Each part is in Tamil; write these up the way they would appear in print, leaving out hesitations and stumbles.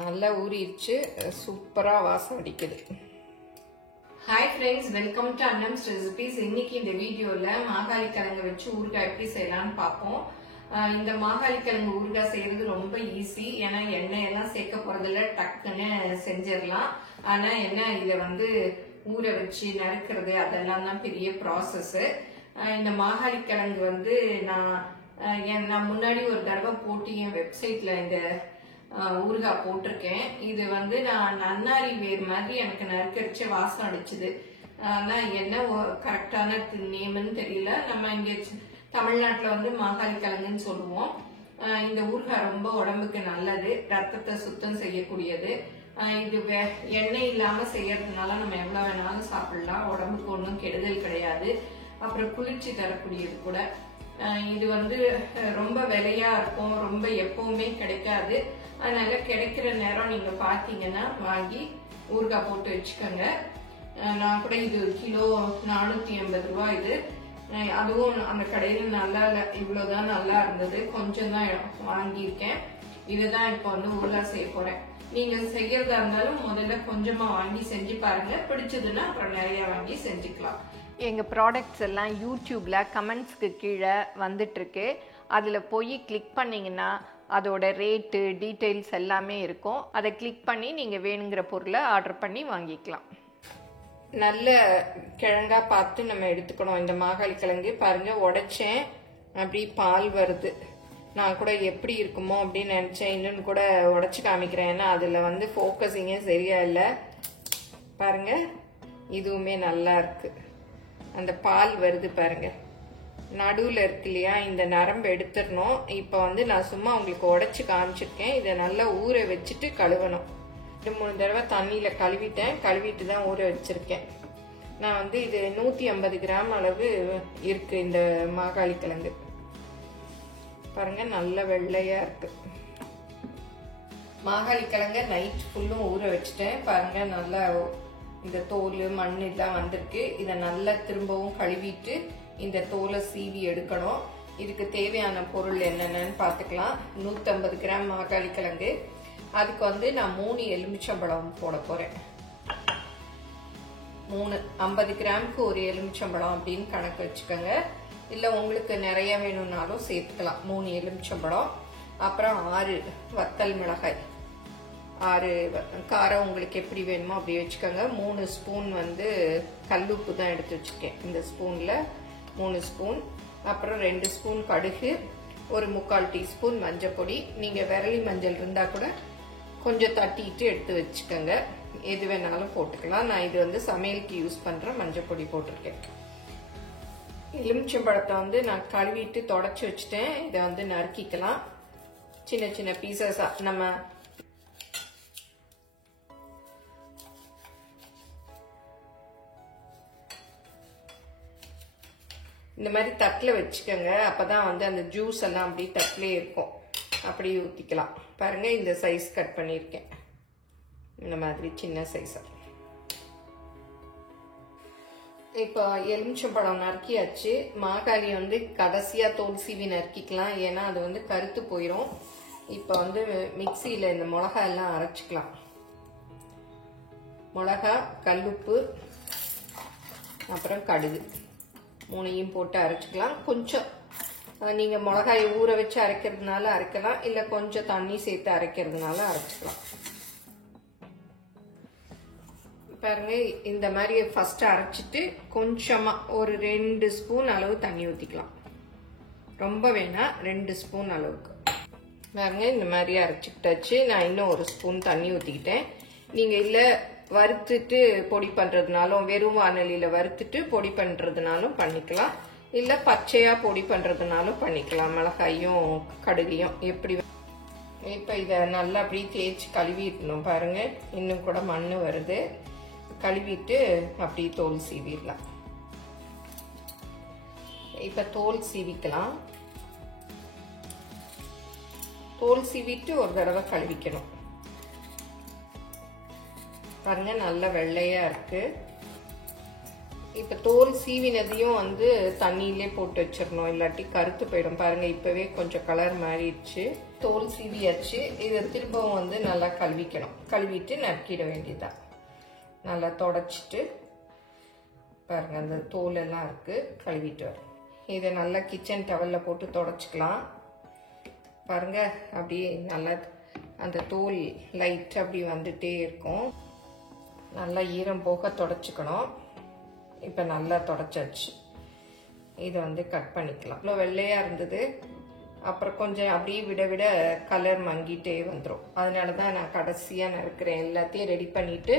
நல்லா ஊறிடுச்சு, சூப்பரா வாசம் அடிக்குது. Hi friends, welcome to Annam's recipes. இன்னைக்கு இந்த வீடியோல மாகாளி கிழங்கு வச்சு ஊறுகாய் எப்படி செய்யலாம்னு பார்ப்போம். இந்த மாகாளி கிழங்கு ஊறுகாய் செய்யறது ரொம்ப ஈஸி. ஏன்னா எண்ணெய் எல்லாம் சேர்க்க போறதில்ல, டக்குன்னு செஞ்சிடலாம். ஆனா என்ன, இதை ஊற வச்சு நறுக்கிறது அதெல்லாம் தான் பெரிய ப்ராசஸ். இந்த மாகாளி கிழங்கு நான் முன்னாடி ஒரு தடவை போட்டு என் வெப்சைட்ல இந்த ஊறுகாய் போட்டிருக்கேன். இது நான் நன்னாரி வேர் மாதிரி எனக்கு நறுக்கடிச்சு வாசம் அடிச்சுது. ஆனா என்ன கரெக்டான நேம்னு தெரியல. நம்ம இங்க தமிழ்நாட்டுல மாகாளி கிழங்குன்னு சொல்லுவோம். இந்த ஊறுகாய் ரொம்ப உடம்புக்கு நல்லது, ரத்தத்தை சுத்தம் செய்யக்கூடியது. இது எண்ணெய் இல்லாம செய்யறதுனால நம்ம எவ்வளவு வேணாலும் சாப்பிடலாம், உடம்புக்கு ஒன்றும் கெடுதல் கிடையாது. அப்புறம் குளிர்ச்சி தரக்கூடியது கூட. இது ரொம்ப விலையா இருக்கும், ரொம்ப எப்பவுமே கிடைக்காது. அதனால கிடைக்கிற நேரம் நீங்க பாத்தீங்கன்னா வாங்கி ஊறுகாய் போட்டு வச்சுக்கோங்க. நான் கூட இது கிலோ 480 ரூபாய். இது அதுவும் அந்த கடையில நல்லா இல்ல, இவ்வளவுதான் நல்லா இருந்தது, கொஞ்சம் தான் வாங்கியிருக்கேன். இதுதான் இப்ப ஊறுகாய் செய்ய போறேன். நீங்க செய்யறதா இருந்தாலும் முதல்ல கொஞ்சமா வாங்கி செஞ்சு பாருங்க, பிடிச்சதுன்னா அப்புறம் நிறைய வாங்கி செஞ்சுக்கலாம். எங்க ப்ராடக்ட்ஸ் எல்லாம் யூடியூப்ல கமெண்ட்ஸ்க்கு கீழே வந்துட்டு இருக்கு. அதுல போய் கிளிக் பண்ணீங்கன்னா அதோட ரேட்டு டீட்டெயில்ஸ் எல்லாமே இருக்கும். அதை கிளிக் பண்ணி நீங்க வேணுங்கிற பொருளை ஆர்டர் பண்ணி வாங்கிக்கலாம். நல்ல கிழங்கா பார்த்து நம்ம எடுத்துக்கணும். இந்த மாகாளி கிழங்கு பாருங்க, உடைச்சேன், அப்படி பால் வருது. நான் கூட எப்படி இருக்குமோ அப்படின்னு நினைச்சேன். இன்னும் கூட உடைச்சு காமிக்கிறேன், ஏன்னா அதுல ஃபோக்கஸிங்கே சரியா இல்லை. பாருங்க, இதுவுமே நல்லா இருக்கு. அந்த பால் வருது பாருங்க, நடுவில் இருக்கு இல்லையா, இந்த நரம்பு எடுத்துடணும். இப்போ நான் சும்மா உங்களுக்கு உடைச்சு காமிச்சிருக்கேன். இதை நல்லா ஊற வச்சுட்டு கழுவணும். 2-3 தடவை தண்ணியில கழுவிட்டேன், கழுவிட்டு தான் ஊற வச்சிருக்கேன். நான் இது 150 கிராம் அளவு இருக்கு இந்த மாகாளி கிழங்கு. பாருங்க, நல்ல வெள்ளையா இருக்கு. மாகாளி கிழங்க நைட் ஃபுல்லும் ஊற வச்சுட்டேன். பாருங்க, நல்லா இந்த தோல் மண் எல்லாம் வந்திருக்கு. இதை நல்லா திரும்பவும் கழுவிட்டு இந்த தோலை சீவி எடுக்கணும். இதுக்கு தேவையான பொருள் என்னென்னு பார்த்துக்கலாம். 150 கிராம் மாகாளி கிழங்கு, அதுக்கு நான் 3 எலுமிச்சம்பழம் போட போறேன். 50 கிராமுக்கு ஒரு எலுமிச்சம்பழம் அப்படின்னு கணக்கு வச்சுக்கோங்க. இல்ல உங்களுக்கு நிறைய வேணும்னாலும் சேர்த்துக்கலாம். 3 எலுமிச்சம்பழம். அப்புறம் 6 வத்தல் மிளகாய், 6 காரம் உங்களுக்கு எப்படி வேணுமோ அப்படி வச்சுக்கோங்க. 3 ஸ்பூன் கல்லுப்பு தான் எடுத்து வச்சிருக்கேன். இந்த ஸ்பூன்ல 3 ஸ்பூன். அப்புறம் 2 ஸ்பூன் கடுகு, ஒரு 3/4 டீஸ்பூன் மஞ்சள் பொடி. நீங்க விரலி மஞ்சள் இருந்தா கூட கொஞ்சம் தட்டிட்டு எடுத்து வச்சுக்கோங்க, எது வேணாலும் போட்டுக்கலாம். நான் இது சமையலுக்கு யூஸ் பண்ற மஞ்சள் பொடி போட்டிருக்கேன். எலுமிச்சம்பழத்தை நான் கழுவிட்டு தொடச்சி வச்சுட்டேன். இதை நறுக்கிக்கலாம் சின்ன சின்ன பீசஸா. நம்ம இந்த மாதிரி தட்டில் வச்சுக்கோங்க, அப்பதான் அந்த ஜூஸ் எல்லாம் அப்படி தட்டிலே இருக்கும். அப்படி ஊற்றிக்கலாம். பாருங்க, இந்த சைஸ் கட் பண்ணியிருக்கேன், இந்த மாதிரி சின்ன சைஸா. இப்போ எலுமிச்சம்பழம் நறுக்கியாச்சு. மாகாளி கடைசியா தோல் சீவி நறுக்கிக்கலாம், ஏன்னா அது கருத்து போயிடும். இப்போ மிக்சியில இந்த மிளகா எல்லாம் அரைச்சிக்கலாம். மிளகா, கல்லுப்பு, அப்புறம் கடுகு, 3ஐயும் போட்டு அரைச்சிக்கலாம். கொஞ்சம் நீங்க மிளகாயை ஊற வச்சு அரைக்கிறதுனால அரைக்கலாம், இல்ல கொஞ்சம் தண்ணி சேர்த்து அரைக்கிறதுனால அரைச்சிக்கலாம். பாருங்க, இந்த மாதிரி ஃபர்ஸ்ட் அரைச்சிட்டு கொஞ்சமா ஒரு 2 ஸ்பூன் அளவு தண்ணி ஊத்திக்கலாம். ரொம்ப வேணாம், 2 ஸ்பூன் அளவுக்கு. பாருங்க, இந்த மாதிரி அரைச்சிக்கிட்டாச்சு. நான் இன்னும் 1 ஸ்பூன் தண்ணி ஊத்திக்கிட்டேன். நீங்க இல்ல வறுத்துட்டு பொடி பண்றதுனாலும், வெறும் வானலியில வறுத்துட்டு பொடி பண்றதுனாலும் பண்ணிக்கலாம், இல்ல பச்சையா பொடி பண்றதுனாலும் பண்ணிக்கலாம். மிளகாயும் கடுகையும் எப்படி. இப்ப இத நல்லா அப்படி தேய்ச்சி கழுவிடணும். பாருங்க, இன்னும் கூட மண்ணு வருது. கழுவிட்டு அப்படி தோல் சீவிடலாம். இப்ப தோல் சீவிக்கலாம். தோல் சீவிட்டு ஒரு தடவை கழுவிக்கணும். பாருங்க, நல்ல வெள்ளையா இருக்கு. இப்போ தோல் சீவினதையும் வந்து தண்ணியிலே போட்டு வச்சிடணும், இல்லாட்டி கருத்து போயிடும். பாருங்க இப்பவே கொஞ்சம் கலர் மாறிடுச்சு. தோல் சீவியாச்சு. இதை திரும்பவும் வந்து நல்லா கழுவிக்கணும். கழுவிட்டு நறுக்கிட வேண்டியதான். நல்லா தொடச்சிட்டு பாருங்க அந்த தோல் எல்லாம் இருக்கு, கழுவிட்டு வரும். இதை நல்லா கிச்சன் டவல்ல போட்டு தொடச்சிக்கலாம். பாருங்க அப்படியே நல்லா அந்த தோல் லைட் அப்படி வந்துட்டே இருக்கும். நல்லா ஈரம் போக தொடச்சிக்கணும். இப்போ நல்லா தொடச்சாச்சு. இதை வந்து கட் பண்ணிக்கலாம். இவ்வளோ வெள்ளையா இருந்தது, அப்புறம் கொஞ்சம் அப்படியே விட விட கலர் மங்கிட்டே வந்துடும். அதனால தான் நான் கடைசியாக நறுக்கிறேன். எல்லாத்தையும் ரெடி பண்ணிட்டு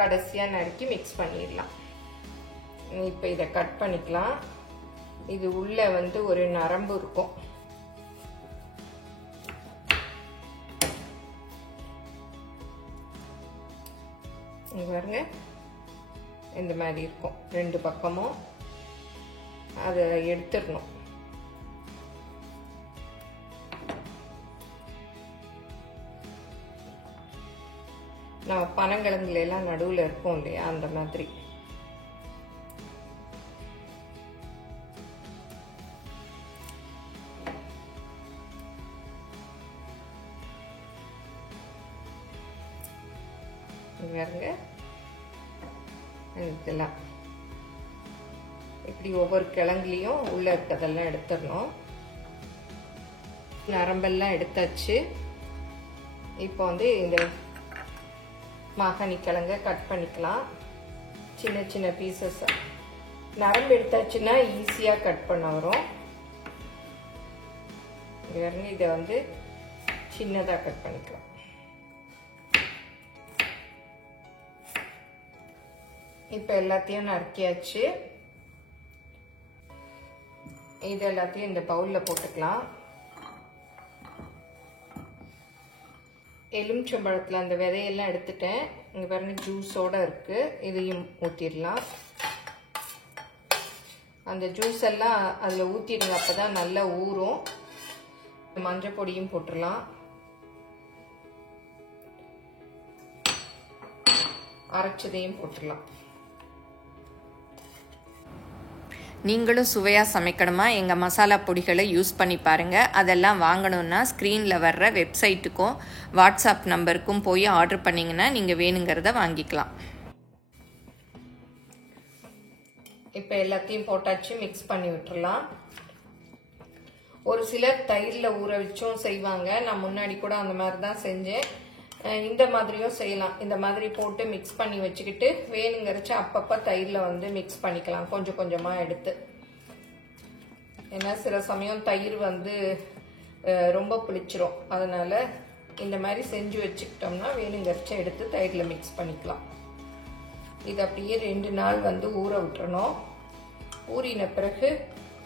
கடைசியாக நறுக்கி மிக்ஸ் பண்ணிடலாம். இப்போ இதை கட் பண்ணிக்கலாம். இது உள்ள வந்து ஒரு நரம்பு இருக்கும். பாருங்க இந்த மாதிரி இருக்கும் ரெண்டு பக்கமும். அதை எடுத்துடணும். நான் பனங்கிழங்குல எல்லாம் நடுவில் இருக்கும் இல்லையா, அந்த மாதிரி. பாருங்க இதெல்லாம் இப்படி ஒவ்வொரு கிழங்குலையும் உள்ள இருக்கிறதெல்லாம் எடுத்துடணும். நரம்பெல்லாம் எடுத்தாச்சு. இப்போ வந்து இந்த மாகாணி கிழங்க கட் பண்ணிக்கலாம். சின்ன சின்ன பீசஸ். நரம்பு எடுத்தாச்சுன்னா ஈஸியா கட் பண்ண வரும். இதை வந்து சின்னதா கட் பண்ணிக்கலாம். இப்போ எல்லாத்தையும் நறுக்கியாச்சு. இது எல்லாத்தையும் இந்த பவுல்ல போட்டுக்கலாம். எலுமிச்சம்பழத்துல அந்த விதையெல்லாம் எடுத்துட்டேன். இங்க பாருங்க ஜூஸோட இருக்கு. இதையும் ஊத்திடலாம். அந்த ஜூஸ் எல்லாம் அதுல ஊத்திடுங்க, அப்பதான் நல்லா ஊறும். மஞ்சள் பொடியும் போட்டுடலாம். அரைச்சதையும் போட்டுடலாம். நீங்களும் சுவையாக சமைக்கணுமா? எங்கள் மசாலா பொடிகளை யூஸ் பண்ணி பாருங்கள். அதெல்லாம் வாங்கணுன்னா ஸ்க்ரீனில் வர்ற வெப்சைட்டுக்கும் வாட்ஸ்அப் நம்பருக்கும் போய் ஆர்டர் பண்ணிங்கன்னா நீங்கள் வேணுங்கிறத வாங்கிக்கலாம். இப்போ எல்லாத்தையும் போட்டாச்சு, மிக்ஸ் பண்ணி விட்டுறலாம். ஒரு சிலர் தயிரில் ஊற வச்சும் செய்வாங்க. நான் முன்னாடி கூட அந்த மாதிரி தான் செஞ்சேன். இந்த மாதிரியும் செய்யலாம். இந்த மாதிரி போட்டு மிக்ஸ் பண்ணி வச்சுக்கிட்டு வேணுங்கிறச்சு அப்பப்போ தயிரில் வந்து மிக்ஸ் பண்ணிக்கலாம், கொஞ்சம் கொஞ்சமாக எடுத்து. ஏன்னா சில சமயம் தயிர் வந்து ரொம்ப புளிச்சிரும். அதனால இந்த மாதிரி செஞ்சு வச்சுக்கிட்டோம்னா வேணுங்கிறச்ச எடுத்து தயிரில் மிக்ஸ் பண்ணிக்கலாம். இது அப்படியே 2 நாள் வந்து ஊற விட்டுறணும். ஊறின பிறகு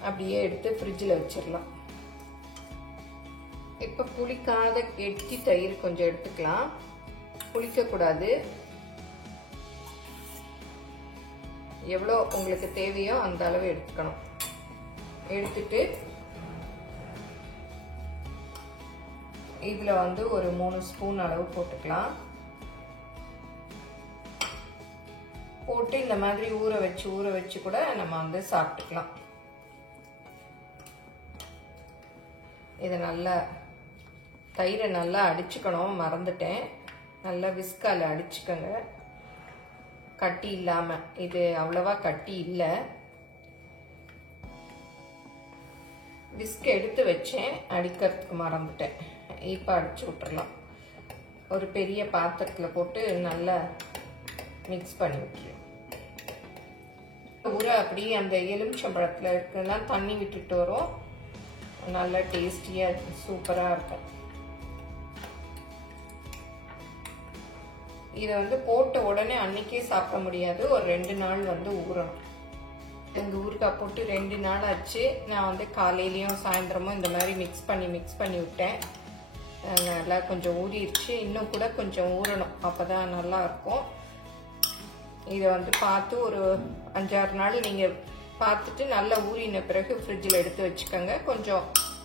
அப்படியே எடுத்து ஃப்ரிட்ஜில் வச்சிடலாம். இப்போ புளிக்காத கெட்டி தயிர் கொஞ்சம் எடுத்துக்கலாம். புளிக்கக்கூடாது. எவ்வளோ உங்களுக்கு தேவையோ அந்த அளவு எடுத்துக்கணும். எடுத்துட்டு இதில் வந்து ஒரு 3 ஸ்பூன் அளவு போட்டுக்கலாம். போட்டு இந்த மாதிரி ஊற வச்சு கூட நம்ம வந்து சாப்பிட்டுக்கலாம். இதை நல்லா தயிரை நல்லா அடிச்சுக்கணும், மறந்துட்டேன். நல்லா விஸ்கால அடிச்சுக்கோங்க, கட்டி இல்லாம. இது அவ்வளவா கட்டி இல்லை. விஸ்க் எடுத்து வச்சேன், அடிக்கிறதுக்கு மறந்துட்டேன். இப்போ அடிச்சு விட்டுறலாம். ஒரு பெரிய பாத்திரத்தில் போட்டு நல்லா மிக்ஸ் பண்ணி விட்டுருலாம். ஊற அப்படியே அந்த எலுமிச்சம்பழத்தில் இருக்கிறதெல்லாம் தண்ணி விட்டுட்டு வரும். நல்லா டேஸ்டியா சூப்பரா இருக்கும். இதை வந்து போட்ட உடனே அன்னைக்கே சாப்பிட முடியாது. ஒரு 2 நாள் வந்து ஊறணும். இந்த ஊறுகாய் போட்டு 2 நாள் ஆச்சு. நான் வந்து காலையிலயும் சாயந்தரமும் இந்த மாதிரி மிக்ஸ் பண்ணி விட்டேன். நல்லா கொஞ்சம் ஊறிடுச்சு. இன்னும் கூட கொஞ்சம் ஊறணும், அப்பதான் நல்லா இருக்கும். இதை வந்து பார்த்து ஒரு 5-6 நாள் நீங்க பார்த்துட்டு நல்லா ஊறின பிறகு ஃப்ரிட்ஜில் எடுத்து வச்சுக்கோங்க. கொஞ்சம்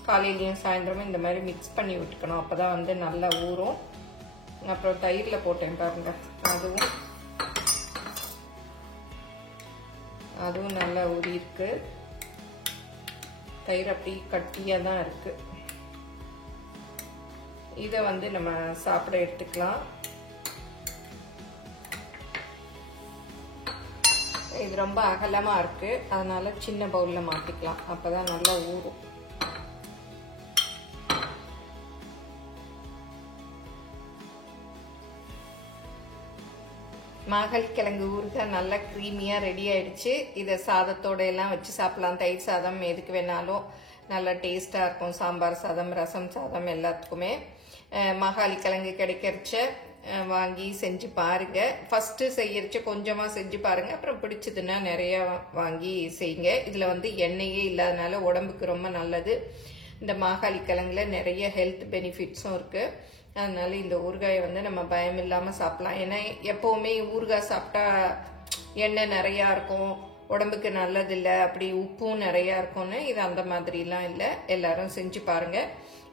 காலையிலையும் சாயந்தரமும் இந்த மாதிரி மிக்ஸ் பண்ணி விட்டுக்கணும், அப்போதான் வந்து நல்லா ஊறும். அப்புறம் தயிரில் போட்டேன் பாருங்க, அதுவும் நல்லா ஊறி இருக்கு. தயிர் அப்படி கட்டியாக தான் இருக்கு. இதை வந்து நம்ம சாப்பிட எடுத்துக்கலாம். இது ரொம்ப அகலமாக இருக்கு, அதனால சின்ன பவுலில் மாற்றிக்கலாம். அப்போ தான் நல்லா ஊறும். மாகழிக்கிழங்கு ஊறுகாய் நல்லா க்ரீமியாக ரெடி ஆயிடுச்சு. இதை சாதத்தோட எல்லாம் வச்சு சாப்பிடலாம். தயிர் சாதம் எதுக்கு வேணாலும் நல்லா டேஸ்ட்டாக இருக்கும். சாம்பார் சாதம், ரசம் சாதம் எல்லாத்துக்குமே. மாகாளிக்கிழங்கு கிடைக்கிறச்ச வாங்கி செஞ்சு பாருங்க. ஃபர்ஸ்ட் செய்யறச்ச கொஞ்சமாக செஞ்சு பாருங்க, அப்புறம் பிடிச்சதுன்னா நிறையா வாங்கி செய்யுங்க. இதில் வந்து எண்ணெயே இல்லாதனால உடம்புக்கு ரொம்ப நல்லது. இந்த மாகாளிக்கிழங்குல நிறைய ஹெல்த் பெனிஃபிட்ஸும் இருக்கு. அதனால இந்த ஊறுகாயை வந்து நம்ம பயம் இல்லாமல் சாப்பிடலாம். ஏன்னா எப்பவுமே ஊறுகாய் சாப்பிட்டா எண்ணெய் நிறையா இருக்கும், உடம்புக்கு நல்லதில்லை, அப்படி உப்பும் நிறையா இருக்கும்னு. இது அந்த மாதிரிலாம் இல்லை. எல்லாரும் செஞ்சு பாருங்க.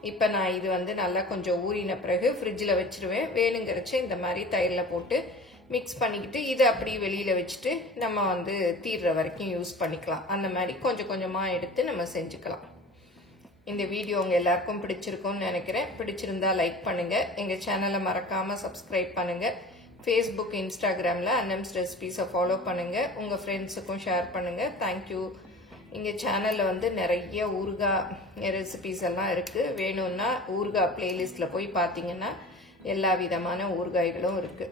இப்போ நான் இது வந்து நல்லா கொஞ்சம் ஊறின பிறகு ஃப்ரிட்ஜில் வச்சிருவேன். வேணுங்கிறச்ச இந்த மாதிரி தயிரில் போட்டு மிக்ஸ் பண்ணிக்கிட்டு இதை அப்படி வெளியில் வச்சுட்டு நம்ம வந்து தீர்ற வரைக்கும் யூஸ் பண்ணிக்கலாம். அந்த மாதிரி கொஞ்சம் கொஞ்சமாக எடுத்து நம்ம செஞ்சுக்கலாம். இந்த வீடியோ உங்கள் எல்லாருக்கும் பிடிச்சிருக்கும்னு நினைக்கிறேன். பிடிச்சிருந்தா லைக் பண்ணுங்கள். எங்கள் சேனலை மறக்காமல் சப்ஸ்கிரைப் பண்ணுங்கள். ஃபேஸ்புக், இன்ஸ்டாகிராமில் அன்னம்ஸ் ரெசிபீஸை ஃபாலோ பண்ணுங்கள். உங்கள் ஃப்ரெண்ட்ஸுக்கும் ஷேர் பண்ணுங்கள். தேங்க்யூ. எங்கள் சேனலில் வந்து நிறைய ஊறுகாய் ரெசிபீஸ் எல்லாம் இருக்குது. வேணும்னா ஊறுகாய் பிளேலிஸ்ட்டில் போய் பார்த்தீங்கன்னா எல்லா விதமான ஊறுகாய்களும் இருக்குது.